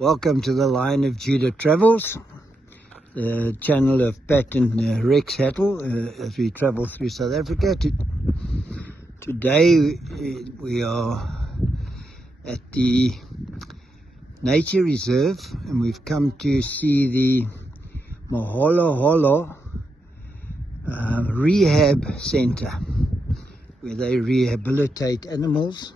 Welcome to the Line of Judah Travels, the channel of Pat and Rex Hattle as we travel through South Africa. Today we are at the Nature Reserve and we've come to see the Moholoholo Rehab Center where they rehabilitate animals.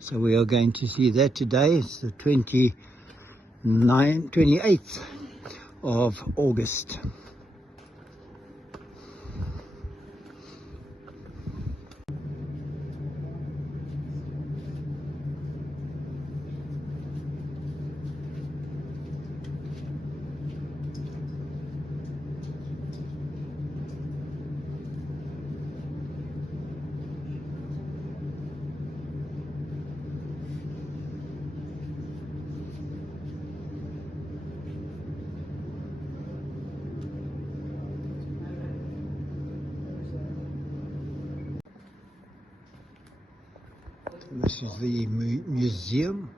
So we are going to see that today. It's the 28th of August. This is the museum.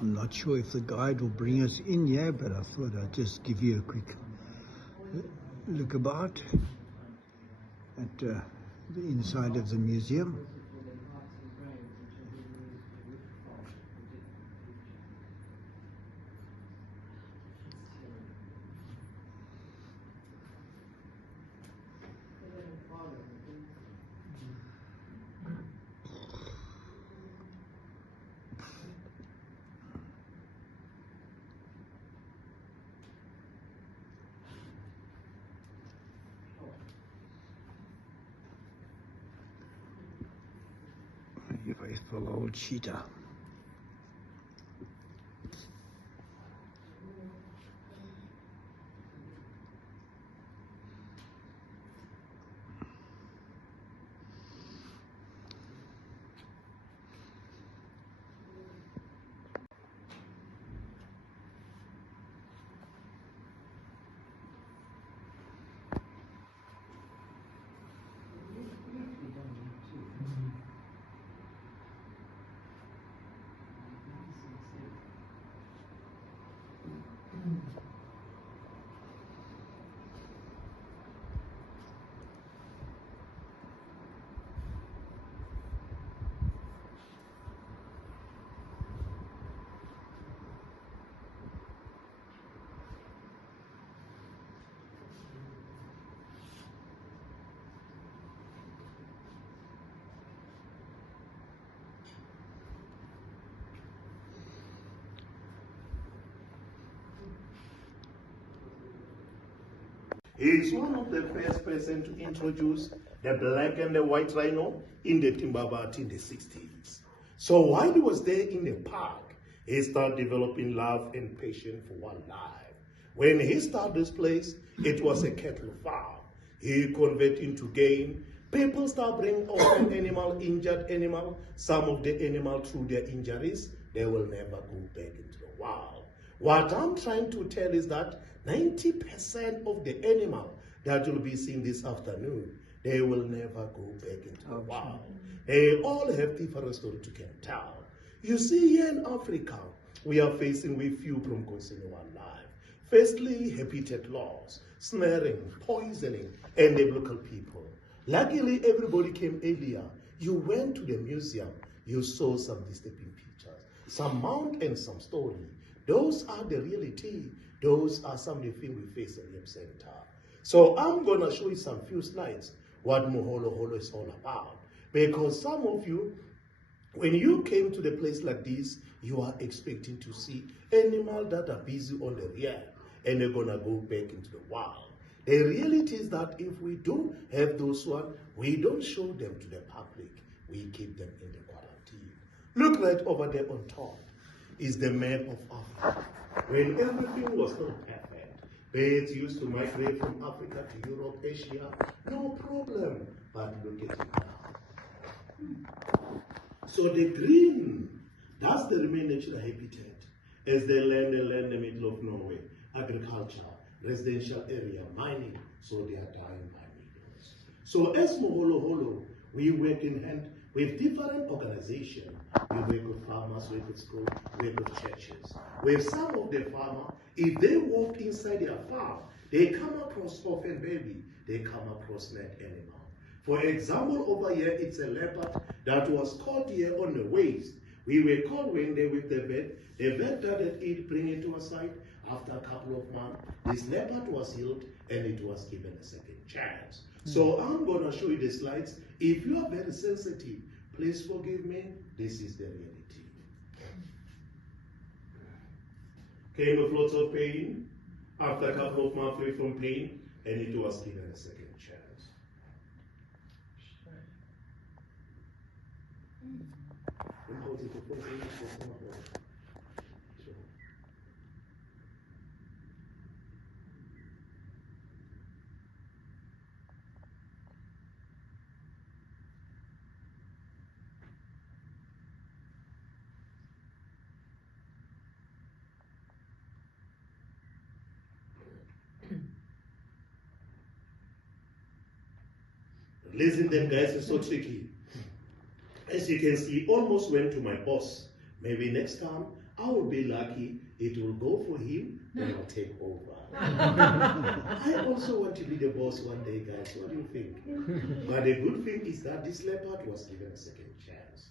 I'm not sure if the guide will bring us in here, but I thought I'd just give you a quick look about at the inside of the museum. You faithful old cheetah. He is one of the first person to introduce the black and the white rhino in the Timbabat in the 60s. So while he was there in the park, he started developing love and passion for wildlife. When he started this place, it was a cattle farm. He converted into game. People start bringing orphan animal, injured animal. Some of the animal, through their injuries, they will never go back into the wild. What I'm trying to tell is that 90% of the animal that you'll be seeing this afternoon, they will never go back into the wild. They all have different stories to tell. You see, here in Africa, we are facing with few problems concerning wildlife. Firstly, habitat loss, snaring, poisoning, and the local people. Luckily, everybody came earlier. You went to the museum, you saw some disturbing pictures, some mount and some story. Those are the reality. Those are some of the things we face in the center. So I'm going to show you some few slides what Moholoholo is all about. Because some of you, when you came to the place like this, you are expecting to see animals that are busy on the rear and they're going to go back into the wild. The reality is that if we don't have those ones, we don't show them to the public. We keep them in the quarantine. Look right over there on top is the map of Africa. When everything was not perfect, birds used to migrate from Africa to Europe, Asia, no problem. But look at it now. So the green, that's the remaining natural habitat. As they land in the middle of Norway, agriculture, residential area, mining, so they are dying by millions. So as Moholoholo, we work in hand with different organizations. We work with farmers, we work with schools, we work with churches. With some of the farmers, if they walk inside their farm, they come across orphan baby, they come across dead animal. For example, over here, it's a leopard that was caught here on the waist. We were called when they with the vet started it, bring it to our side. After a couple of months, this leopard was healed and it was given a second chance. So I'm going to show you the slides. If you are very sensitive, please forgive me. This is the reality. Came with lots of pain. After a couple of months free from pain, and it was given a second chance. Listen, them guys are so tricky. As you can see, almost went to my boss. Maybe next time I will be lucky, it will go for him, then I'll take over. I also want to be the boss one day, guys. What do you think? But the good thing is that this leopard was given a second chance.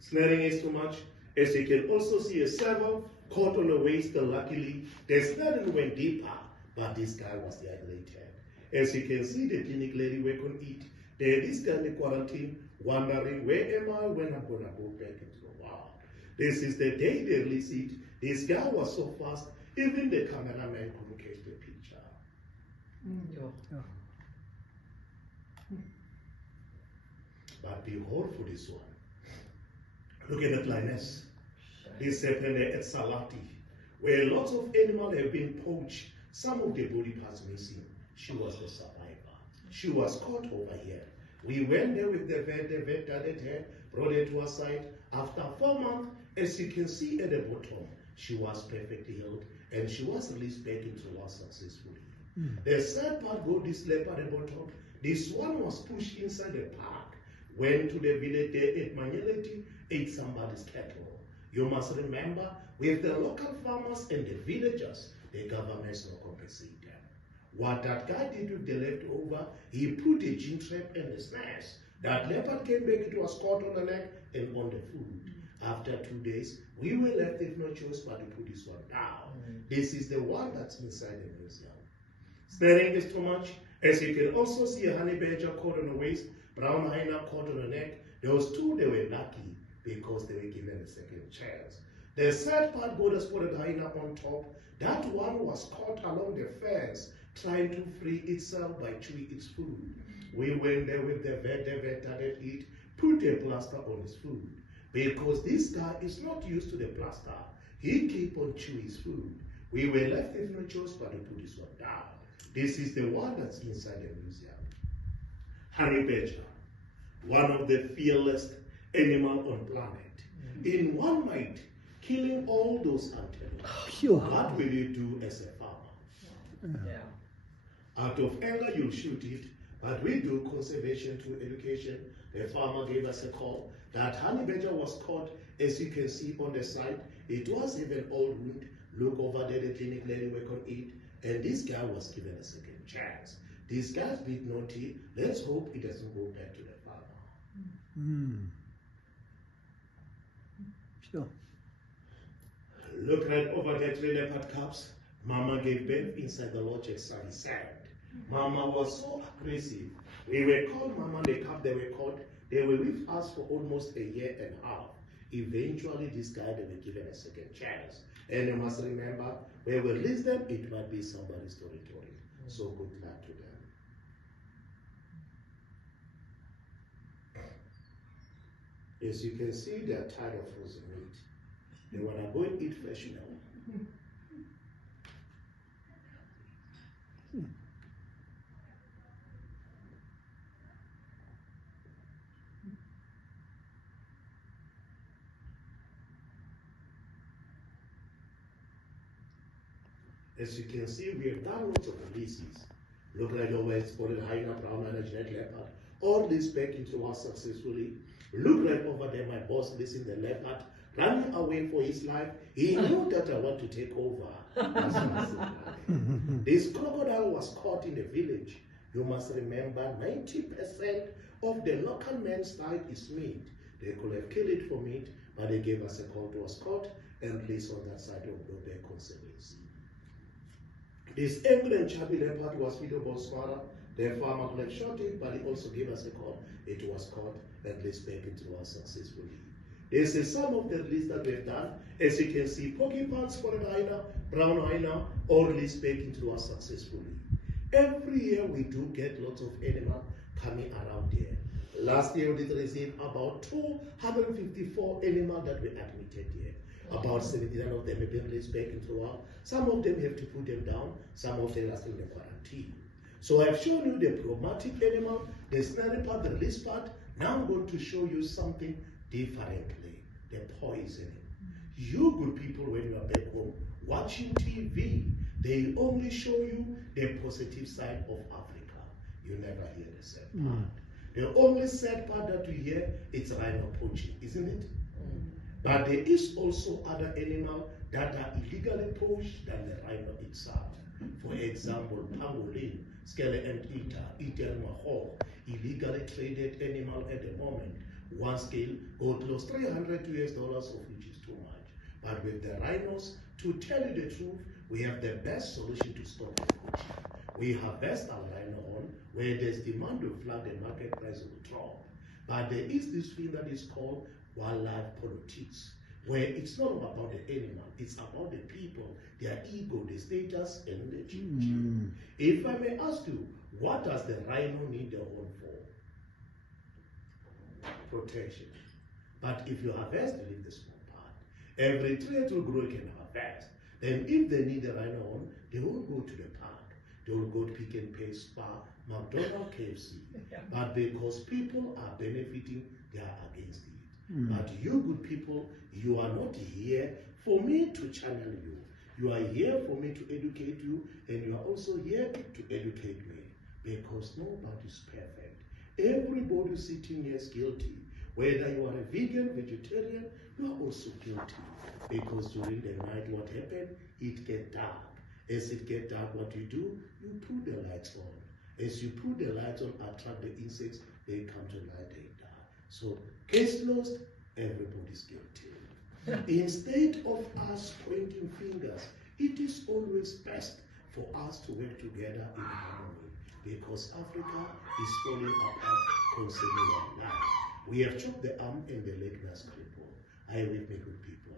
Snaring is too much. As you can also see a serval caught on the waist, luckily, the snaring went deeper, but this guy was dehydrated. As you can see, the clinic lady work on it. This guy in the quarantine, wondering, where am I when I'm going to go back into the wild? This is the day they released it. This guy was so fast, even the cameraman couldn't catch the picture. But behold for this one. Look at that lioness. This happened at Salati, where lots of animals have been poached. Some of the body parts missing. She was the survivor. She was caught over here. We went there with the vet added her, brought her to our side. After 4 months, as you can see at the bottom, she was perfectly healed and she was released back into the wild successfully. The sad part go this leopard at the bottom. This one was pushed inside the park, went to the village there, ate Manyeleti, ate somebody's cattle. You must remember, with the local farmers and the villagers, the government's not compensating them. What that guy did with the leftover, he put a gin trap and the snares. That leopard came back, it was caught on the neck and on the food. After 2 days, we were left with no choice but to put this one down. This is the one that's inside the museum. Snaring is too much. As you can also see a honey badger caught on the waist, brown hyena caught on the neck. Those two, they were lucky because they were given a second chance. The sad part, God has put a hyena on top. That one was caught along the fence, trying to free itself by chewing its food. We went there with the vet started it, put a plaster on his food. Because this guy is not used to the plaster. He keep on chewing his food. We were left with no choice but to put this one down. This is the one that's inside the museum. Honey badger, one of the fearless animals on planet. In one night, killing all those antelope. What will you do as a farmer? Out of anger, you'll shoot it, but we do conservation through education. The farmer gave us a call. That honey badger was caught, as you can see on the side. It was even old wound. Look over there, the clinic lady work on it, and this guy was given a second chance. This guy's bit naughty. Let's hope he doesn't go back to the farmer. Sure. Look right over there, 3 leopard cubs. Mama gave birth inside the lodge at sunny sand. Mama was so aggressive. We were called Mama, the cub they were caught. They were with us for almost a year and a half. Eventually, this guy, they were given a second chance. And you must remember, when we release them, it might be somebody's territory. So good luck to them. As you can see, they are tired of frozen meat. They want to go and eat fresh now. As you can see, we have done lots of releases. Look like the way it's spotted hyena, brown hyena, jet leopard. All this back into us successfully. Look right over there, my boss lives in the leopard, running away for his life. He knew that I want to take over. This crocodile was caught in the village. You must remember, 90% of the local men's diet is meat. They could have killed it for meat, but they gave us a call. It was caught and placed on that side of the conservancy. This angry and chubby leopard was with Botswana. The farmer could have shot it, but he also gave us a call. It was caught and placed back into us successfully. This is some of the release that we've done. As you can see, porcupines, spotted hyena, brown hyena, all released back into us successfully. Every year we do get lots of animals coming around here. Last year we did receive about 254 animals that were admitted here. About 79 of them have been released back into us. Some of them have to put them down, some of them are still in the quarantine. So I've shown you the problematic animal, the snarly part, the release part. Now I'm going to show you something differently, the poisoning. You good people, when you are back home watching TV, they only show you the positive side of Africa. You never hear the sad part. The only sad part that you hear is rhino poaching, isn't it? But there is also other animals that are illegally poached than the rhino itself. For example, pangolin, skeleton eater, Moholoholo, illegally traded animal at the moment. One scale goes close $300 US, of which is too much. But with the rhinos, to tell you the truth, we have the best solution to stop the poaching. We harvest our rhino on where there's demand to flood, the market price will drop. But there is this thing that is called wildlife politics, where it's not about the animal, it's about the people, their ego, the status, and the change. If I may ask you, what does the rhino need the horn for? Protection. But if you harvest, you leave the small part. Every tree will grow, you can harvest. Then if they need the rhino horn, they will go to the park. They will go to Pick and Pay, Spa, McDonald's, KFC. But because people are benefiting, they are against it. But you good people, you are not here for me to channel you. You are here for me to educate you, and you are also here to educate me. Because nobody is perfect. Everybody sitting here is guilty. Whether you are a vegan, vegetarian, you are also guilty. Because during the night, what happened? It gets dark. As it gets dark, what you do? You put the lights on. As you put the lights on, attract the insects, they come to light, they die. So, case closed, everybody's guilty. Instead of us pointing fingers, it is always best for us to work together in harmony, because Africa is falling apart concerning our life. We have chopped the arm and the leg that's crippled. I with me good people.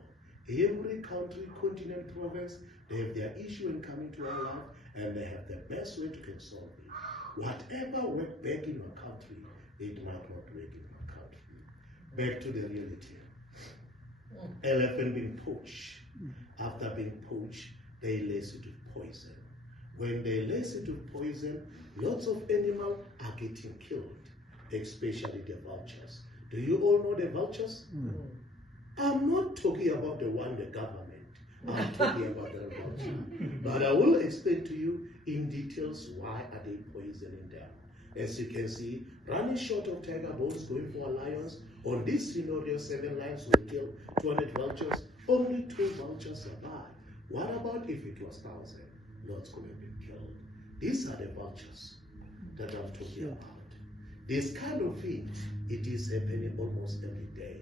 Every country, continent, province, they have their issue in coming to our life, and they have the best way to solve it. Whatever worked back in our country, it might not work in our country. Back to the reality. Elephant being poached. After being poached, they lace it with poison. When they lace it with poison, lots of animals are getting killed, especially the vultures. Do you all know the vultures? I'm not talking about the one, the government. I'm talking about the vulture. But I will explain to you in details why are they poisoning them. As you can see, running short of tiger bones, going for lions. On this scenario, 7 lions will kill 200 vultures. Only 2 vultures survive. What about if it was 1,000? Lots could have been killed. These are the vultures that I'm talking about. This kind of thing, it is happening almost every day.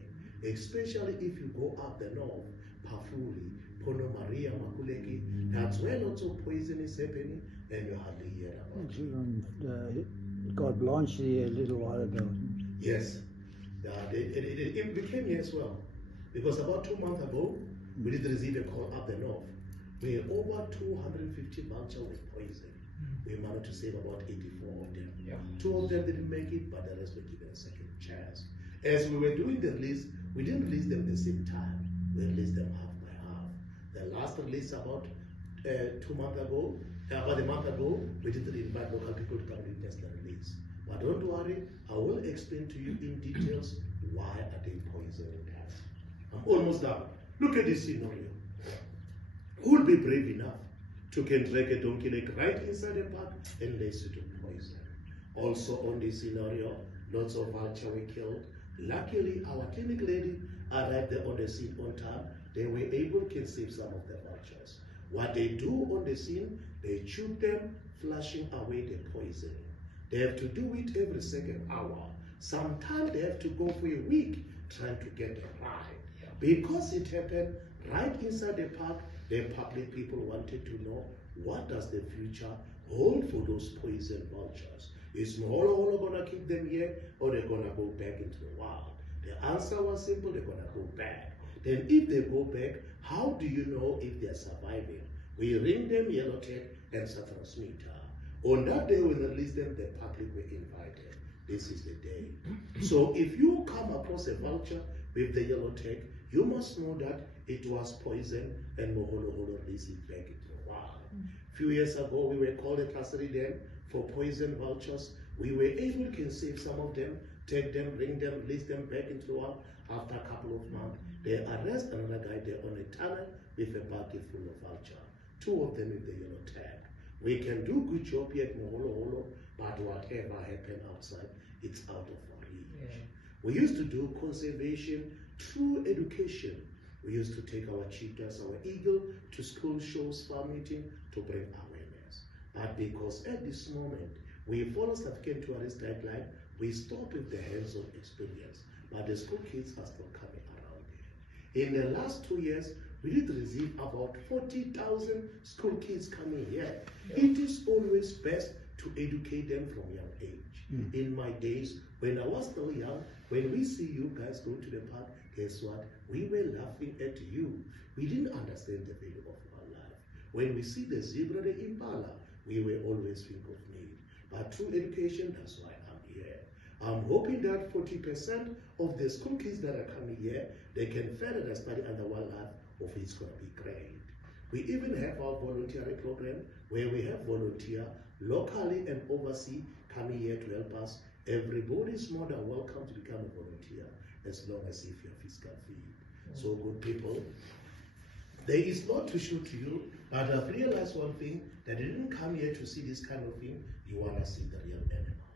Especially if you go up the north, Pafuri, Pono Maria, Makuleki, that's where lots of poison is happening, and you hardly hear about it. God blanched a little while ago. Yes, it became here as well. Because about 2 months ago, we did receive a call up the north, where over 250 vultures were poisoned. We managed to save about 84 of them. 2 of them didn't make it, but the rest were given a second chance. As we were doing the release, we didn't release them at the same time. We released them half by half. The last release about 2 months ago, about a month ago, we didn't invite local people to come and test the release. But don't worry, I will explain to you in details why are they poisoning them. I'm almost done. Look at this scenario. Who will be brave enough to can drag a donkey leg right inside the park and lace it with poison? Also on this scenario, lots of vultures were killed. Luckily, our clinic lady arrived there on the scene on time. They were able to save some of the vultures. What they do on the scene, they shoot them, flushing away the poison. They have to do it every second hour. Sometimes they have to go for a week trying to get them right. Because it happened right inside the park, the public people wanted to know, what does the future hold for those poison vultures? Is Moholoholo going to keep them here, or they're going to go back into the wild? The answer was simple, they're going to go back. Then if they go back, how do you know if they're surviving? We ring them yellowtail and transmitter. On that day when they release them, the public were invited. This is the day. So if you come across a vulture with the yellowtail, you must know that it was poison and Moholoholo released it back into the wild. A few years ago, we were called a custody then for poison vultures. We were able to save some of them, take them, bring them, release them back into the wild. After a couple of months, they arrest another guy there on a tunnel with a bucket full of vulture. 2 of them with the yellow tag. We can do good job here at Moholoholo, but whatever happened outside, it's out of our reach. Yeah. We used to do conservation through education. We used to take our cheetahs, our eagle, to school shows, farm meeting to bring awareness. But because at this moment, we follow South African tourist guideline, we stop with the hands-on experience. But the school kids are still coming around there. In the last 2 years, we did receive about 40,000 school kids coming here. Yeah. It is always best to educate them from young age. In my days, when I was still young, when we see you guys go to the park, guess what? We were laughing at you. We didn't understand the value of wildlife. When we see the zebra, the impala, we will always think of me. But through education, that's why I'm here. I'm hoping that 40% of the school kids that are coming here, they can further study under wildlife, of it's going to be great. We even have our voluntary program where we have volunteer locally and overseas coming here to help us. Everybody is more than welcome to become a volunteer as long as if you're physical fit. So good people, there is not to shoot you, but I've realized one thing, that you didn't come here to see this kind of thing, you want to see the real animal.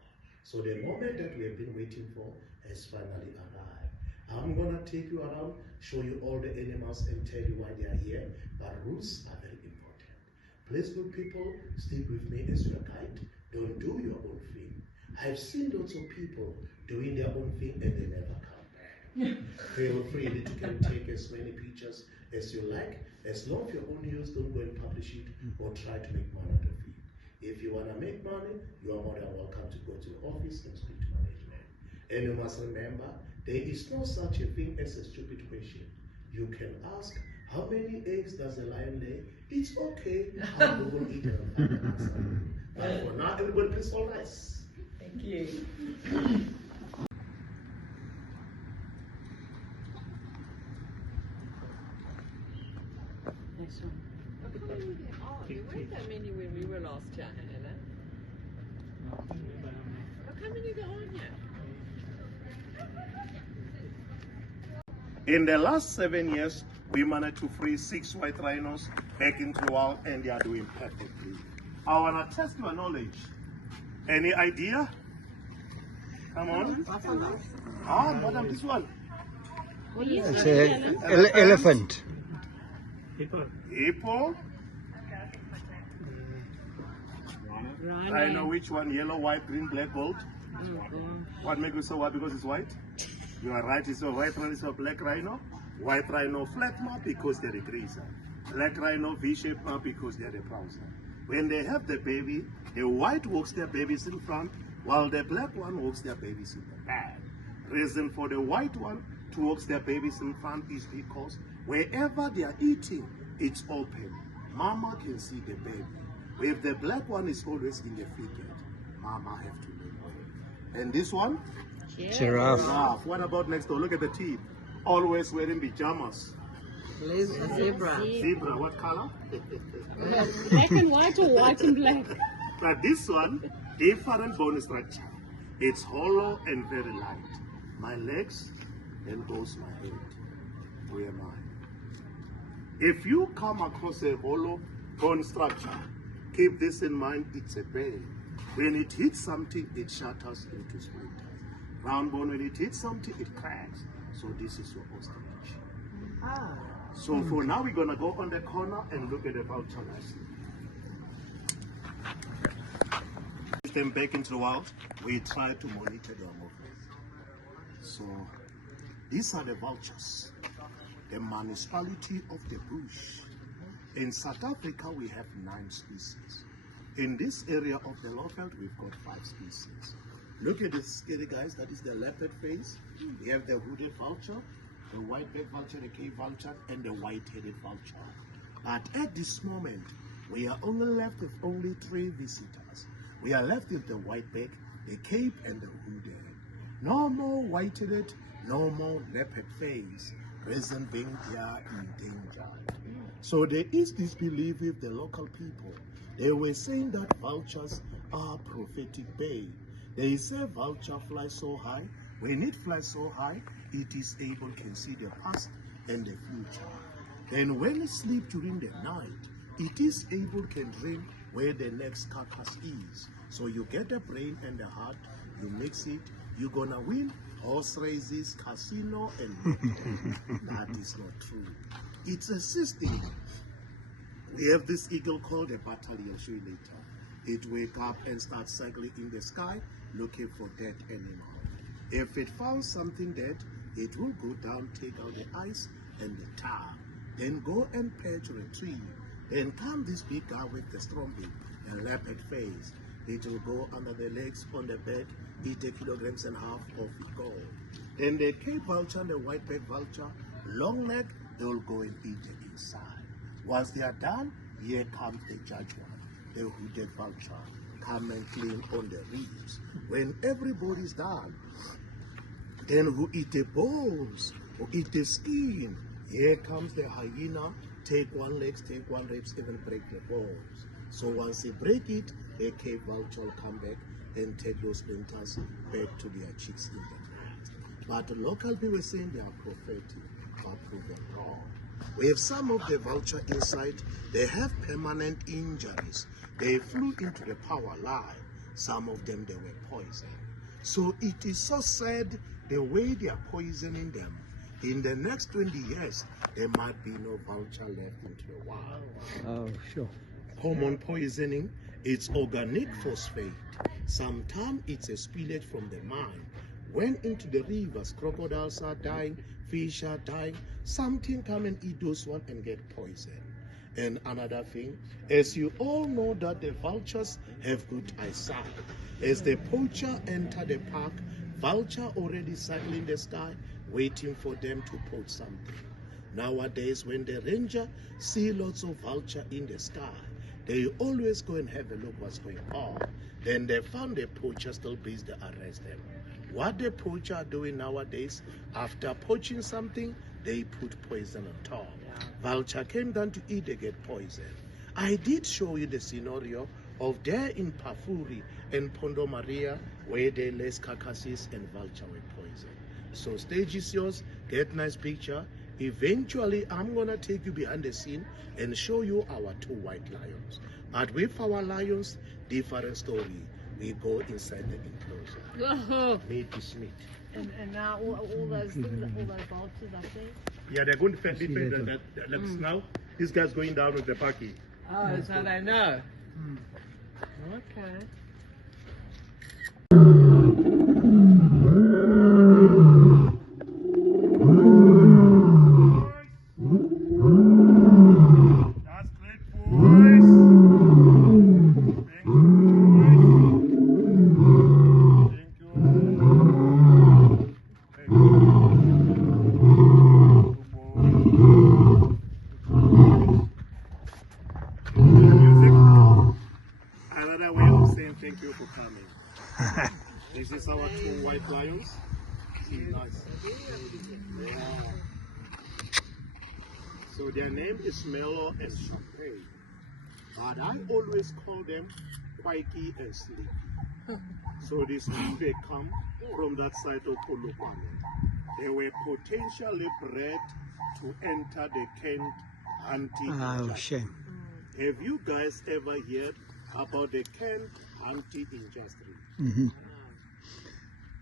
So the moment that we have been waiting for has finally arrived. I'm going to take you around, show you all the animals and tell you why they are here, but rules are very important. Please, good people, stick with me as your guide. Don't do your own thing. I've seen lots of people doing their own thing and they never come back. Feel free that you can take as many pictures as you like, as long as your own use, don't go and publish it or try to make money out of it. If you want to make money, you are more than welcome to go to the office and speak to management. And you must remember, there is no such a thing as a stupid question. You can ask, how many eggs does a lion lay? It's okay. I will eat an answer. But for now, everybody please all rise. Thank you. Next one. There weren't that many when we were last year, Hannah. How come many there aren't yet? In the last 7 years, we managed to free 6 white rhinos back into the wild, and they are doing perfectly. I want to test your knowledge. Any idea? Come on. Madam, this one. It's an elephant. Hippo. I know which one, yellow, white, green, black, gold. What makes you so white? Because it's white? You are right, it's a white rhino, it's a black rhino. White rhino flat mouth because they're the grazer. Black rhino V-shaped mouth because they're the browser. When they have the baby, the white walks their babies in front, while the black one walks their babies in the back. Reason for the white one to walk their babies in front is because wherever they are eating, it's open. Mama can see the baby. If the black one is always in the thicket, mama have to leave. And this one? Giraffe. What about next door? Look at the teeth. Always wearing pajamas. Zebra. Zebra, what color? Black and white or white and black? Now this one, different bone structure. It's hollow and very light. My legs, then goes my head. Where am I? If you come across a hollow bone structure, keep this in mind, it's a bear. When it hits something, it shatters into splinters. Round bone, when it hits something, it cracks. So this is your ostrich. So for now, we're gonna go on the corner and look at the vulture nicely. Push them back into the wild. We try to monitor their movement. So these are the vultures, the municipality of the bush. In South Africa, we have 9 species. In this area of the Lowveld, we've got 5 species. Look at this scary guys, that is the leopard face. We have the hooded vulture, the white-backed vulture, the Cape vulture, and the white-headed vulture. But at this moment, we are only left with only 3 visitors. We are left with the white-back, the Cape, and the hooded. No more white-headed, no more leopard face. Reason being they are endangered. So there is this belief with the local people. They were saying that vultures are prophetic birds. They say vulture flies so high. When it flies so high, it is able to see the past and the future. Then when it sleeps during the night, it is able to dream where the next carcass is. So you get the brain and the heart, you mix it, you're gonna win horse races, casino, and that is not true. It's a system. We have this eagle called a battalion, I'll show you later. It wake up and start cycling in the sky looking for dead animal. If it found something dead, it will go down, take out the ice and the tar, then go and perch on a tree. Then come this big guy with the strong beak and leopard face. It will go under the legs on the bed, eat 1.5 kilograms of it go. Then the Cape vulture and the white-backed vulture, long leg, they will go and eat the inside. Once they are done, here comes the judge one, the hooded vulture, come and clean on the ribs. When everybody's done, then who eat the bones, who eat the skin, here comes the hyena, take one legs, take one ribs, even break the bones. So once they break it, the Cape vulture will come back and take those splinters back to their cheeks in the night. But the local people were saying they are prophetic, but proven wrong. We have some of the vulture inside, they have permanent injuries. They flew into the power line. Some of them, they were poisoned. So it is so sad the way they are poisoning them. In the next 20 years, there might be no vulture left into the wild. Oh, sure. Common poisoning, it's organic phosphate. Sometimes it's a spillage from the mine. When into the rivers, crocodiles are dying, fish are dying, something come and eat those one and get poisoned. And another thing, as you all know that the vultures have good eyesight. As the poacher enter the park, vulture already cycling the sky, waiting for them to poach something. Nowadays, when the ranger see lots of vulture in the sky, they always go and have a look what's going on. Then they found the poacher still busy, they arrest them. What the poacher are doing nowadays, after poaching something, they put poison on top. Vulture came down to eat, they get poison. I did show you the scenario of there in Pafuri and Pondo Maria, where they lay carcasses and vulture were poisoned. So stage is yours, get nice picture. Eventually, I'm gonna take you behind the scene and show you our 2 white lions. But with our lions, different story. We go inside the enclosure. Meet the Smith. And now all those vultures up there? Yeah, they're going to feed now. This guy's going down with the packy. Oh, so they know. Okay. That's great, boys. Thank you. Another way of saying thank you for coming. This is our 2 white lions. Nice. Yeah. So their name is Melo and Champagne. But I always call them Quikey and Sleepy. So these 2 they come from that side of Polokwane. They were potentially bred to enter the Kent hunting. Oh, shame. Have you guys ever heard about the Kent hunting industry?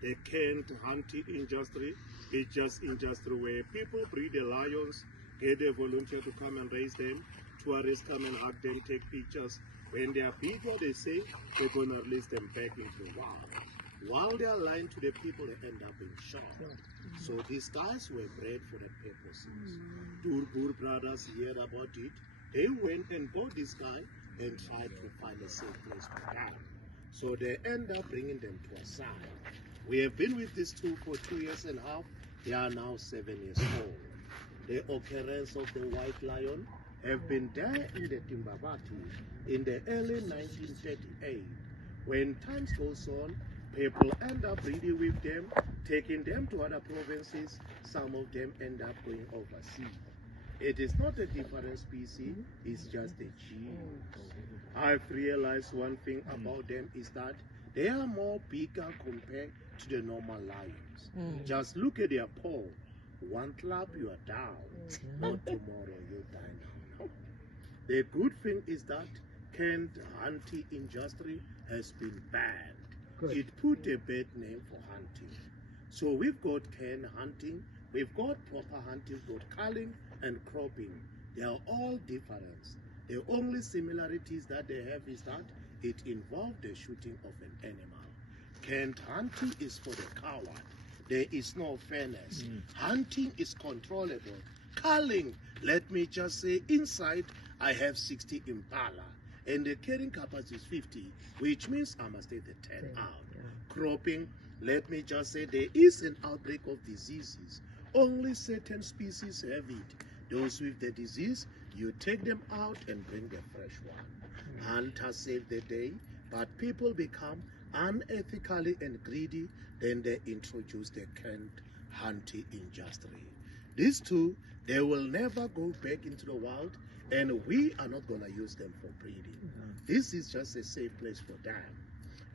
the canned hunting industry is just industry where people breed the lions, get a volunteer to come and raise them, tourists come and hug them, take pictures. When they are bigger, they say they're going to release them back into the wild. While they are lying to the people, they end up being shot. So these guys were bred for the purposes. Durgur brothers heard about it. They went and bought this guy and tried to find a safe place to die. So they end up bringing them to our side. We have been with these two for 2.5 years. They are now 7 years old. The occurrence of the white lion have been there in the Timbabati in the early 1938. When times goes on, people end up breeding with them, taking them to other provinces. Some of them end up going overseas. It is not a different species, it's just a gene. I've realized one thing about them is that they are more bigger compared to the normal lions. Just look at their paw. One clap, you are down. Not tomorrow, you die now. The good thing is that canned hunting industry has been banned. Good. It put a bad name for hunting. So we've got canned hunting, we've got proper hunting, we've got culling and cropping. They are all different. The only similarities that they have is that it involves the shooting of an animal. Canned hunting is for the coward. There is no fairness. Hunting is controllable. Culling, let me just say, inside I have 60 impala and the carrying capacity is 50, which means I must take the 10 out. Cropping, let me just say, there is an outbreak of diseases. Only certain species have it. Those with the disease, you take them out and bring the fresh one. Hunters save the day, but people become unethically and greedy, then they introduce the canned hunting industry. These two, they will never go back into the wild, and we are not going to use them for breeding. This is just a safe place for them.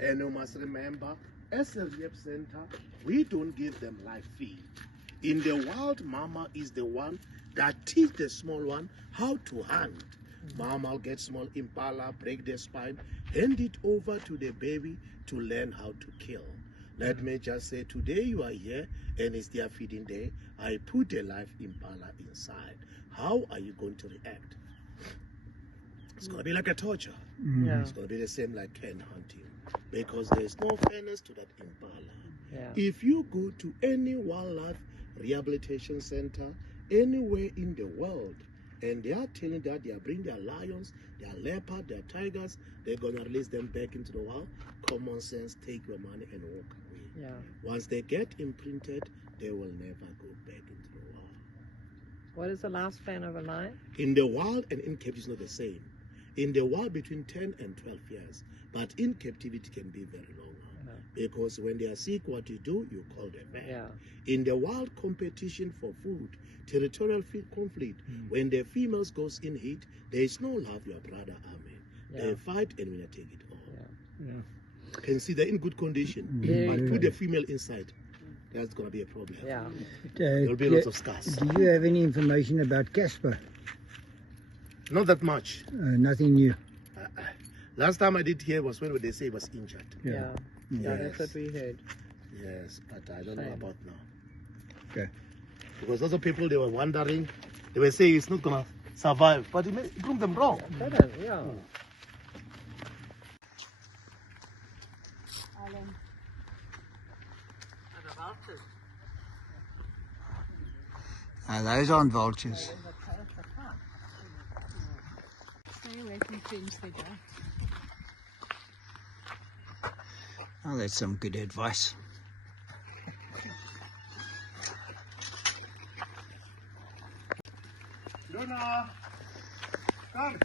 And you must remember, as a rehab center, we don't give them live feed. In the wild, mama is the one that teach the small one how to hunt. Mama will get small impala, break the spine, hand it over to the baby to learn how to kill. Let me just say, today you are here and it's their feeding day. I put a live impala inside. How are you going to react? It's going to be like a torture. It's going to be the same like canned hunting because there's no fairness to that impala. If you go to any wildlife rehabilitation center anywhere in the world and they are telling that they are bringing their lions, their leopard, their tigers, they're going to release them back into the wild, common sense, take your money and walk away. Once they get imprinted, they will never go back into the wild. What is the lifespan of a lion? In the wild and in captivity is not the same. In the wild between 10 and 12 years, but in captivity can be very long. Because when they are sick, what you do, you call them back. In the wild competition for food, territorial conflict, when the females goes in heat, there is no love, your brother, amen. They fight and we take it all. Can see they're in good condition, but put the female inside, that's going to be a problem. There will be lots of scars. Do you have any information about Casper? Not that much. Nothing new. Last time I did hear was when they say he was injured. That's what we heard. Yes, but I don't know about now. Okay. Because other people, they were wondering, they were saying it's not going to survive, but it proved them wrong. Those aren't vultures. Stay away from things they don't. Oh, that's some good advice. Luna, come.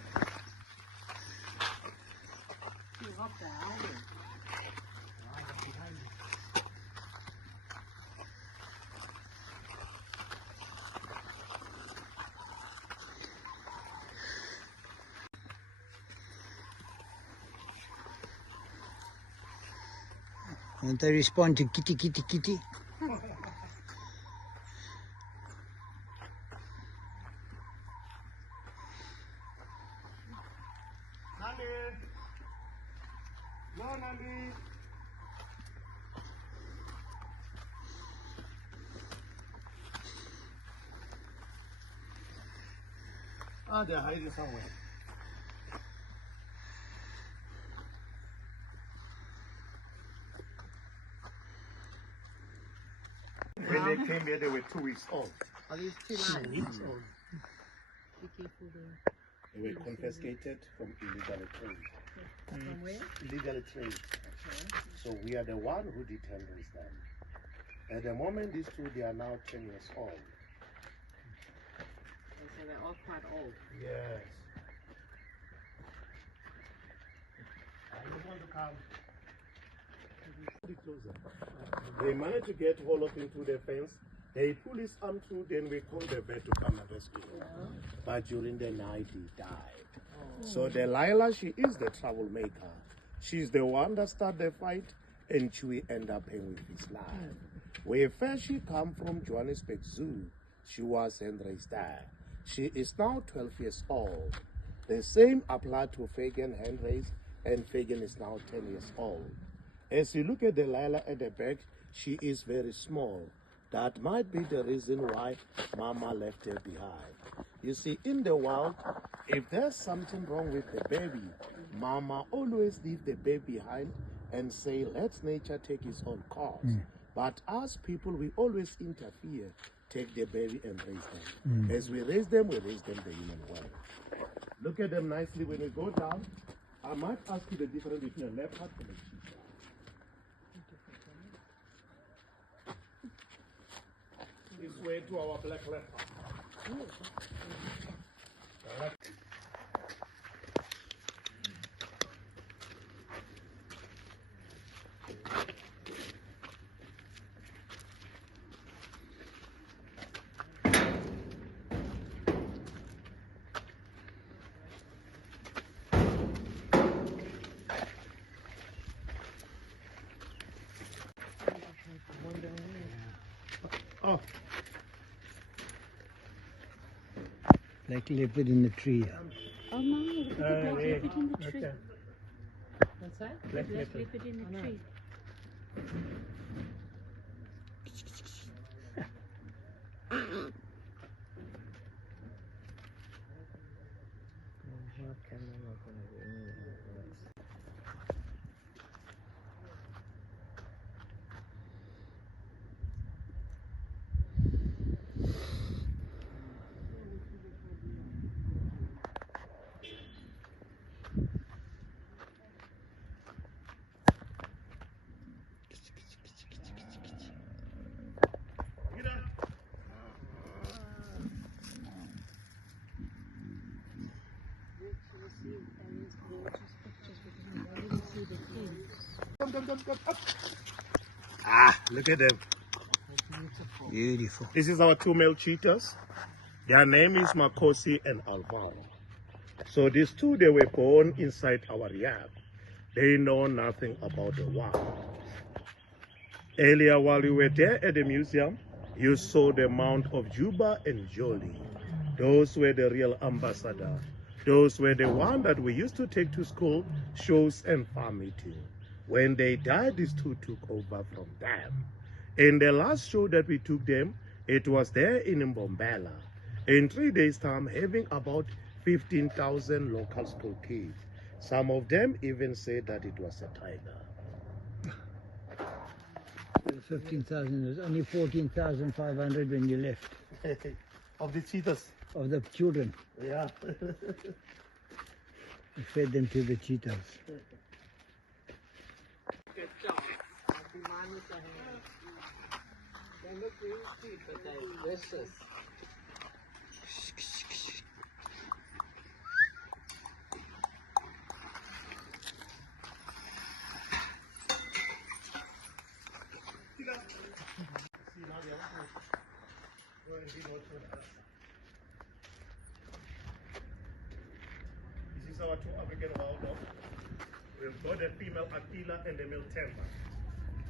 Don't they respond to kitty, kitty, kitty? Nandi. Go, Nandi. Ah, they're hiding somewhere. When they came here, they were 2 weeks old. Are these two 2 live? weeks old. Be careful there. They were confiscated from illegal trade. From where? Illegal trade. Okay. So we are the one who determines them. At the moment, these two, they are now 10 years old. So they're all quite old. Yes. I just want to come. Closer. They managed to get hold of him through the fence. They pull his arm through, then we call the vet to come and rescue him. But during the night, he died. So Delilah, she is the troublemaker. She's the one that started the fight, and Chewy end up paying with his life. Where first she come from Johannesburg Zoo, she was and raised there. She is now 12 years old. The same applied to Fagan Henry's, and Fagan is now 10 years old. As you look at Delilah at the back, she is very small. That might be the reason why Mama left her behind. You see, in the wild, if there's something wrong with the baby, Mama always leave the baby behind and say, let nature take its own course. But us people, we always interfere, take the baby and raise them. As we raise them the human way. Look at them nicely when we go down. I might ask you the difference between a leopard and a cheetah. This way to our black leopard. Oh, Black leopard in the tree. Oh, Mama, look at the black leopard in the tree. What's that? Black leopard in the tree. look at them. Beautiful. This is our 2 male cheetahs. Their name is Makosi and Alvaro. So these two, they were born inside our rehab. They know nothing about the wild. Earlier, while you were there at the museum, you saw the Mount of Juba and Jolie. Those were the real ambassadors. Those were the ones that we used to take to school, shows and farm meeting. When they died, these two took over from them. In the last show that we took them, it was there in Mpumalanga. In 3 days' time, having about 15,000 local school kids. Some of them even said that it was a tiger. 15,000. There's only 14,500 when you left. Of the cheetahs. Of the children. Yeah. We fed them to the cheetahs. Good job. They look really cute, but they're vicious. This is our 2 African wild dogs. We've got the female Aquila and the male Temba.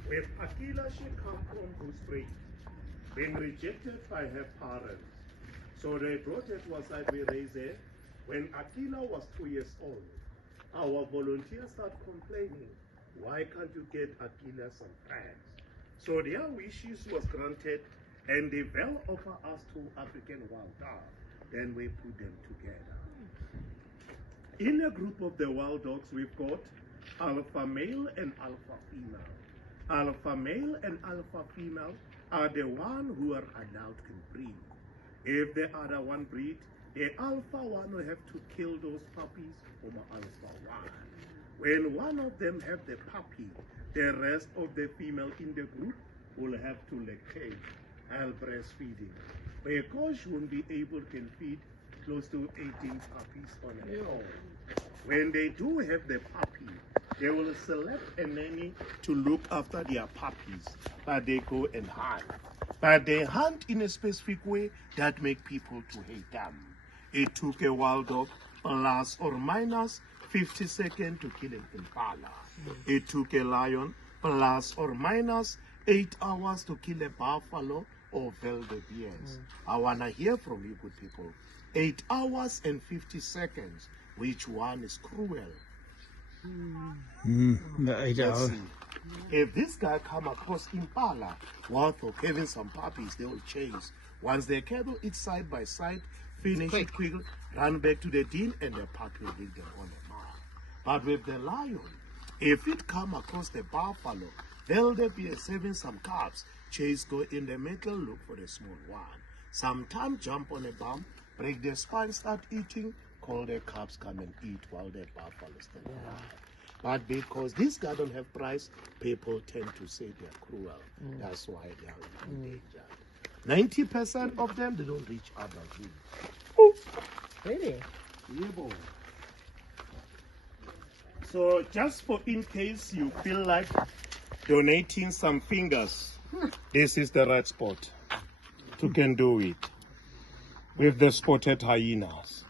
With Aquila, she comes from Gooseberry, being rejected by her parents. So they brought her to our side, we raised her. When Aquila was 2 years old, our volunteers started complaining, why can't you get Aquila some pets? So their wishes was granted, and they will offer us 2 African wild dogs. Then we put them together. In a group of the wild dogs, we've got alpha male and alpha female. Alpha male and alpha female are the one who are allowed to breed. If the other one breed, the alpha one will have to kill those puppies from alpha one. When one of them have the puppy, the rest of the female in the group will have to lactate and breastfeeding, because she won't be able to feed close to 18 puppies on a own. When they do have the puppy, they will select a nanny to look after their puppies, but they go and hunt. But they hunt in a specific way that make people to hate them. It took a wild dog plus or minus 50 seconds to kill an impala. It took a lion plus or minus 8 hours to kill a buffalo or wildebeest. I want to hear from you good people. 8 hours and 50 seconds. Which one is cruel? The 8 Let's hours. see. If this guy come across impala worth of having some puppies, they will chase. Once they cattle it side by side, finish it quickly, run back to the den, and the puppy will leave them on the mark. But with the lion, if it come across the buffalo, wildebeest having some cubs, chase go in the middle, look for the small one. Sometimes jump on a bump, break their spine, start eating, call their cubs come and eat while the buffalo stand alive. But because this guy don't have price, people tend to say they're cruel. That's why they are endangered. 90% of them, they don't reach adulthood. Really? Yeah, boy. So just for in case you feel like donating some fingers, this is the right spot. You can do it. With the spotted hyenas.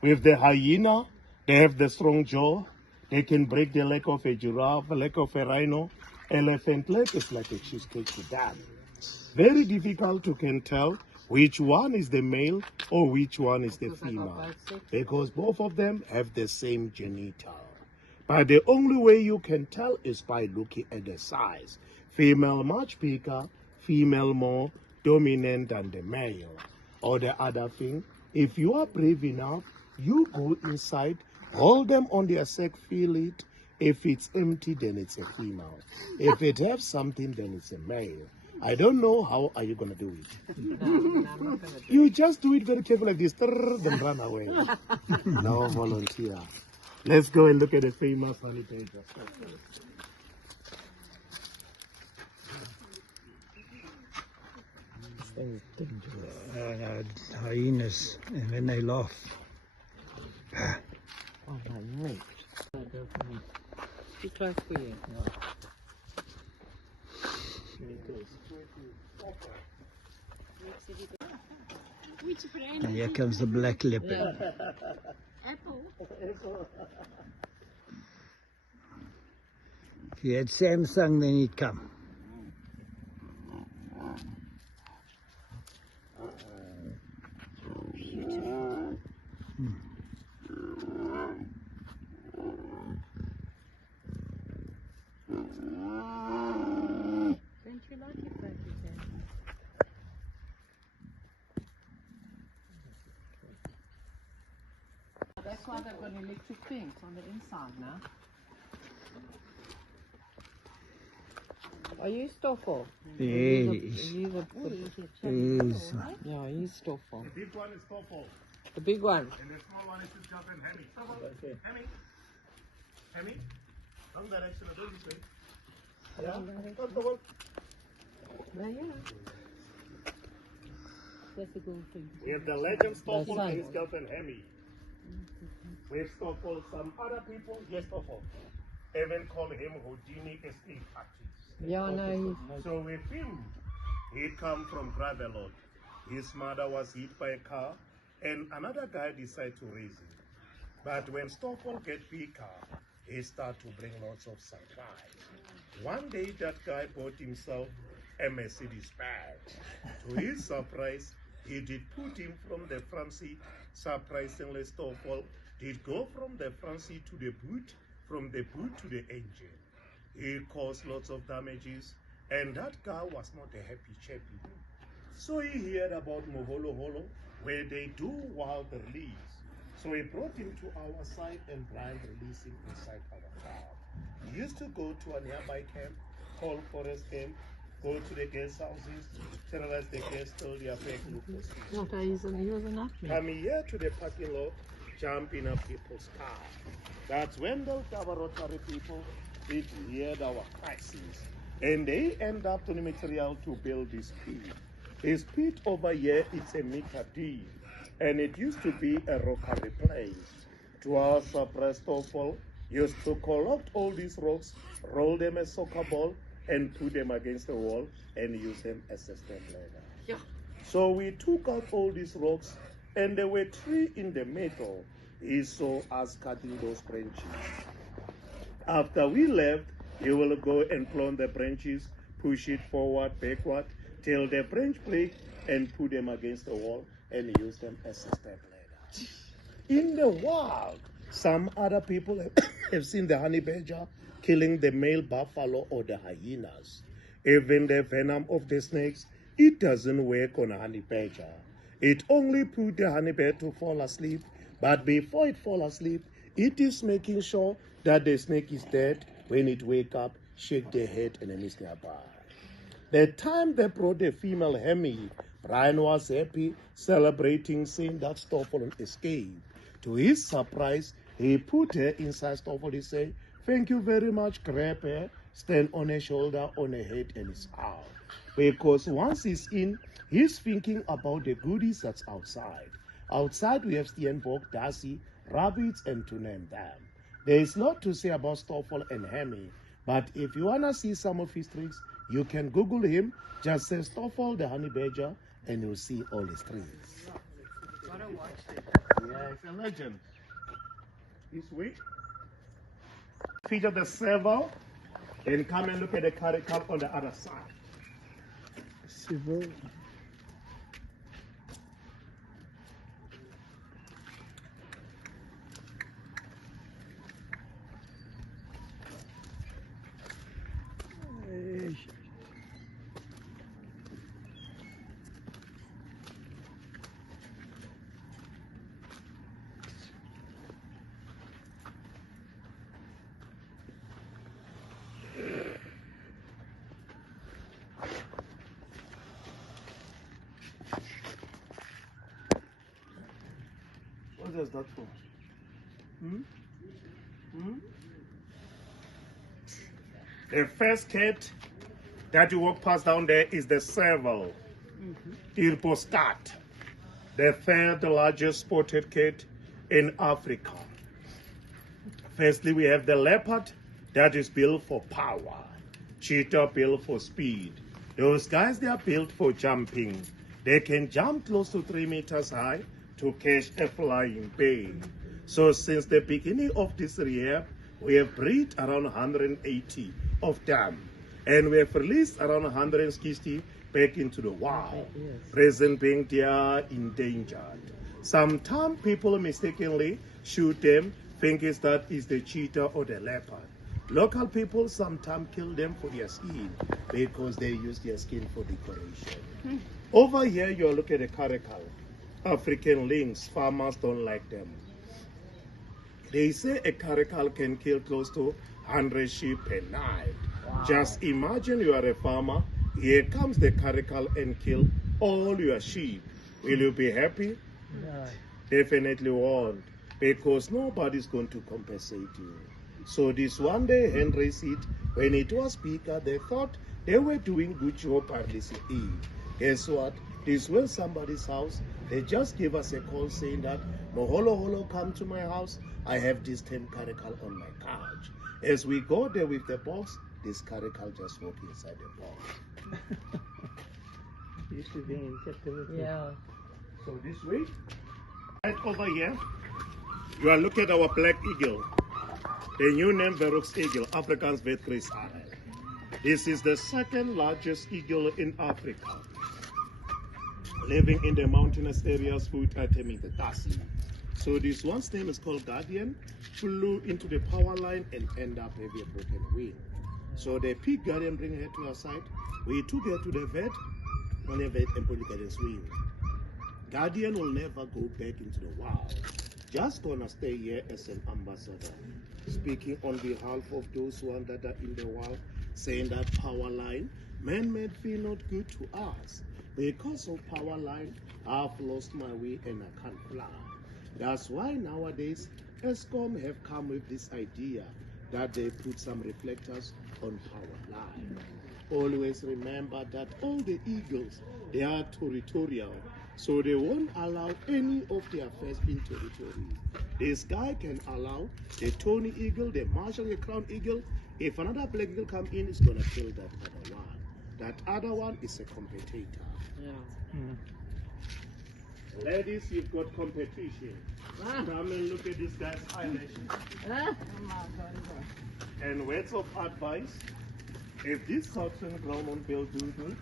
With the hyena, they have the strong jaw. They can break the leg of a giraffe, the leg of a rhino. Elephant leg is like a cheesecake to them. Very difficult to can tell which one is the male or which one is the female, because both of them have the same genital. But the only way you can tell is by looking at the size. Female much bigger, female more dominant than the male. Or the other thing, if you are brave enough, you go inside, hold them on their sack, feel it. If it's empty, then it's a female. If it has something, then it's a male. I don't know how are you going to do it. No, I'm not going to do You just do it very carefully like this, then run away. No volunteer. Let's go and look at the famous honey badger. Hyenas, and when they laugh. Oh, my neck. Too close for you. No. Which brand? And here comes the black leopard. Apple. If you had Samsung, then he'd come. Don't you like it, Bertie? That's why they've got electric fence on the inside now. Are you Stoffel? Yes. Yes. Yeah, he's Stoffel. The big one is purple, The big one. and the small one is just and Hemi. Hemi. Hemi. Wrong direction, don't this way. Yeah? Come. That's a good thing. We have the legend Stoffel That's and right. his girlfriend Hemi. We have Stoffel, some other people, yes, Stoffel. Even call him Houdini estate artist. Yeah, no, So with him, he come from Gravelot. His mother was hit by a car, and another guy decided to raise him. But when Stoffel get bigger, he start to bring lots of supplies. One day, that guy bought himself a Mercedes Benz. To his surprise, he did put him from the front seat. Surprisingly, Stoffel did go from the front seat to the boot, from the boot to the engine. He caused lots of damages, and that guy was not a happy chappy. So he heard about Moholoholo, where they do wild release. So we brought him to our side and Brian released him inside our car. He used to go to a nearby camp called Forest Camp, go to the guest houses, terrorize the guests, steal their fake look for speech. No, he was a nightmare. Come here to the parking lot, jump in a people's car. That's when those Rotary people did hear our crisis. And they end up to the material to build this pit. This pit over here, it's a meter deep. And it used to be a rockery place. To our surprise, Stoffel used to collect all these rocks, roll them as soccer ball, and put them against the wall and use them as a step ladder. Yeah. So we took out all these rocks, and there were 3 in the middle. He saw us cutting those branches. After we left, he will go and plant the branches, push it forward, backward, till the branch break, and put them against the wall and use them as a step ladder. In the wild, some other people have seen the honey badger killing the male buffalo or the hyenas. Even the venom of the snakes, it doesn't work on a honey badger. It only puts the honey badger to fall asleep, but before it falls asleep, it is making sure that the snake is dead. When it wake up, shake the head and then it's nearby. The time they brought the female Hemi, Brian was happy, celebrating, saying that Stoffel escaped. To his surprise, he put her inside Stoffel. He said, "Thank you very much, grab her, stand on her shoulder, on her head, and it's out." Because once he's in, he's thinking about the goodies that's outside. Outside, we have Steenbok, Darcy, rabbits, and to name them. There is a lot to say about Stoffel and Hemi, but if you want to see some of his tricks, you can Google him. Just say Stoffel the honey badger, and you'll see all his tricks. Gotta watch it. Yeah, it's a legend. This week, feature the serval, and come and look at the caracal on the other side. Civil. What is that for? The first cat that you walk past down there is the serval, Tirpostat, the third largest spotted cat in Africa. Firstly, we have the leopard that is built for power, cheetah built for speed. Those guys, they are built for jumping. They can jump close to 3 meters high to catch a flying bird. So since the beginning of this rehab, we have bred around 180 of them. And we have released around 160 back into the wild. Present being they are endangered. Sometimes people mistakenly shoot them, thinking that is the cheetah or the leopard. Local people sometimes kill them for their skin because they use their skin for decoration. Over here, you look at the caracal. African lynx, farmers don't like them. They say a caracal can kill close to 100 sheep per night. Wow. Just imagine you are a farmer, here comes the caracal and kill all your sheep. Will you be happy? No. Definitely won't, because nobody's going to compensate you. So this one day, Henry said, when it was bigger, they thought they were doing good job at this Eve. Guess what? This was somebody's house. They just gave us a call saying that, Moholoholo, come to my house. I have this 10 caracal on my couch. As we go there with the box, this caracal just walked inside the box. Used to be in captivity. Yeah. So this way, right over here, you are looking at our black eagle. The new name Verux eagle, Afrikaans Wetgris Arel. This is the second largest eagle in Africa. Living in the mountainous areas, food item the Tassie. So this one's name is called Guardian, flew into the power line and ended up having a broken wing. So the pig Guardian bring her to our side. We took her to the vet, on the vet and put Guardian's wing. Guardian will never go back into the wild. just gonna stay here as an ambassador, speaking on behalf of those ones that are in the world, saying that power line, man-made feel not good to us. Because of power line, I've lost my way and I can't fly. That's why nowadays, ESCOM have come with this idea that they put some reflectors on power line. Always remember that all the eagles, they are territorial, so they won't allow any of their affairs in territory. This guy can allow the Tony eagle, the Marshall, the Crown eagle. If another black eagle come in, it's gonna kill that other one. That other one is a competitor. Yeah. Ladies, you've got competition. Come and look at this guy's eyelashes. And words of advice, if this Southern ground on bill do good,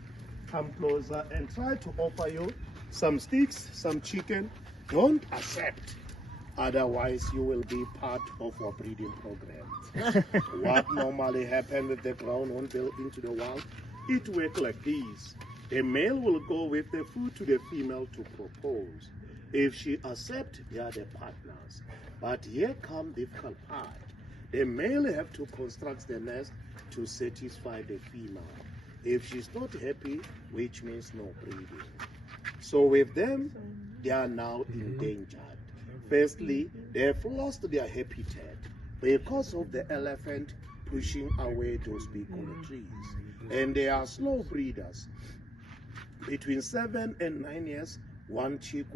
come closer and try to offer you some sticks, some chicken. Don't accept. Otherwise, you will be part of our breeding program. What normally happens with the ground hornbill into the wild, it works like this. The male will go with the food to the female to propose. If she accepts, they are the partners. But here comes the difficult part. The male have to construct the nest to satisfy the female. If she's not happy, which means no breeding. So with them, they are now endangered. Firstly, they have lost their habitat because of the elephant pushing away those big trees. And they are slow breeders. Between 7 and 9 years, one chick,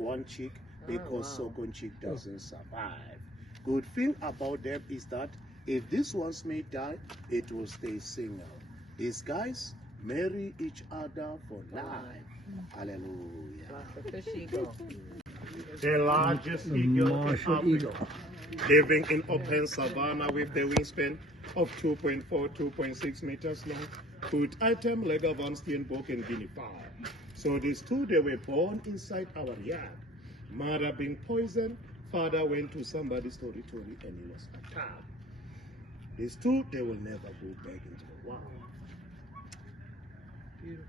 because Sokon chick doesn't survive. Good thing about them is that if this ones may die, it will stay single. These guys marry each other for life. Hallelujah. Like a fish eagle. The largest eagle in Marshall Africa, eagle. living in open savanna with the wingspan of 2.4, 2.6 meters long. Food item, Lega Van Steenbok and Guinea fowl. So these two, they were born inside our yard. Mother being poisoned, father went to somebody's territory and he was attacked. These two, they will never go back into the wild. Beautiful.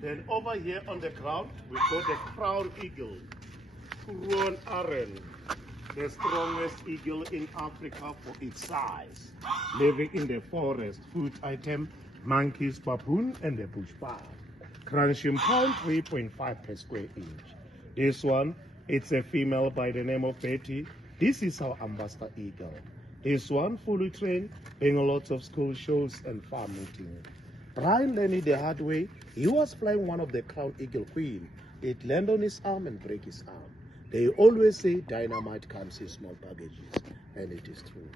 Then over here on the ground, we got the crown eagle, Kuron Aren, the strongest eagle in Africa for its size, living in the forest. Food item, monkeys, baboon, and the bush parrot. Crunching pound 3.5 per square inch. This one, it's a female by the name of Betty. This is our ambassador eagle. This one, fully trained, in lots of school shows and farm meetings. Brian learned the hard way. He was flying one of the crown eagle queen. It landed on his arm and break his arm. They always say dynamite comes in small packages, and it is true.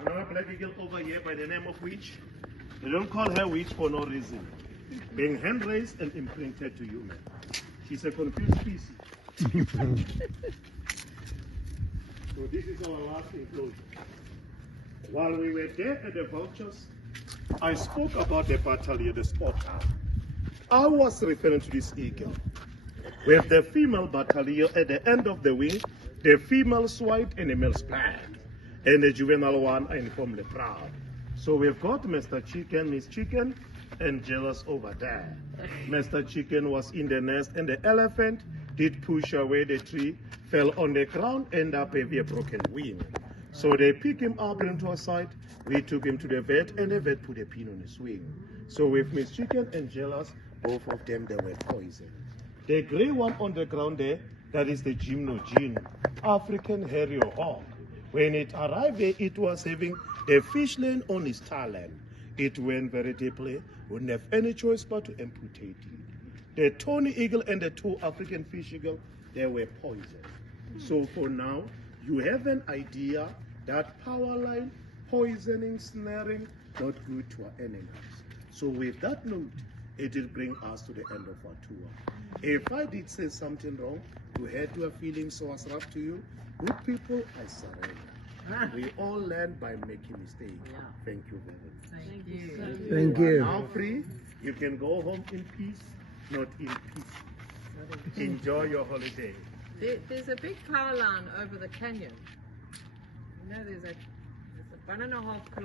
Another black eagle over here by the name of Witch. They don't call her Witch for no reason. Being hand raised and imprinted to human. She's a confused species. So this is our last enclosure. While we were there at the vultures, I spoke about the battalion, the spotter. I was referring to this eagle. With the female battalion at the end of the wing, the female's white and the male's black. And the juvenile one I informed the proud. So we've got Mr. Chicken, Miss Chicken, and Jealous over there. Mr. Chicken was in the nest and the elephant did push away the tree, fell on the ground, end up with a broken wing. So they picked him up into a side. We took him to the vet, and the vet put a pin on his wing. So with Miss Chicken and Jealous, both of them, they were poisoned. The gray one on the ground there, that is the gymnogene, African harrier hawk. When it arrived there, it was having a fish line on its talon. It went very deeply, wouldn't have any choice but to amputate it. The Tony eagle and the two African fish eagle, they were poisoned. So for now, you have an idea that power line, poisoning, snaring, not good to our animals. So with that note, it will bring us to the end of our tour. If I did say something wrong, you had your feelings so as rough to you, good people, I surrender. We all learn by making mistakes. Yeah. Thank you very much. Thank you. Thank You are you. now free. You can go home in peace, not in peace. Enjoy your holiday. There's a big power line over the canyon. You know, there's a 1.5 kilometer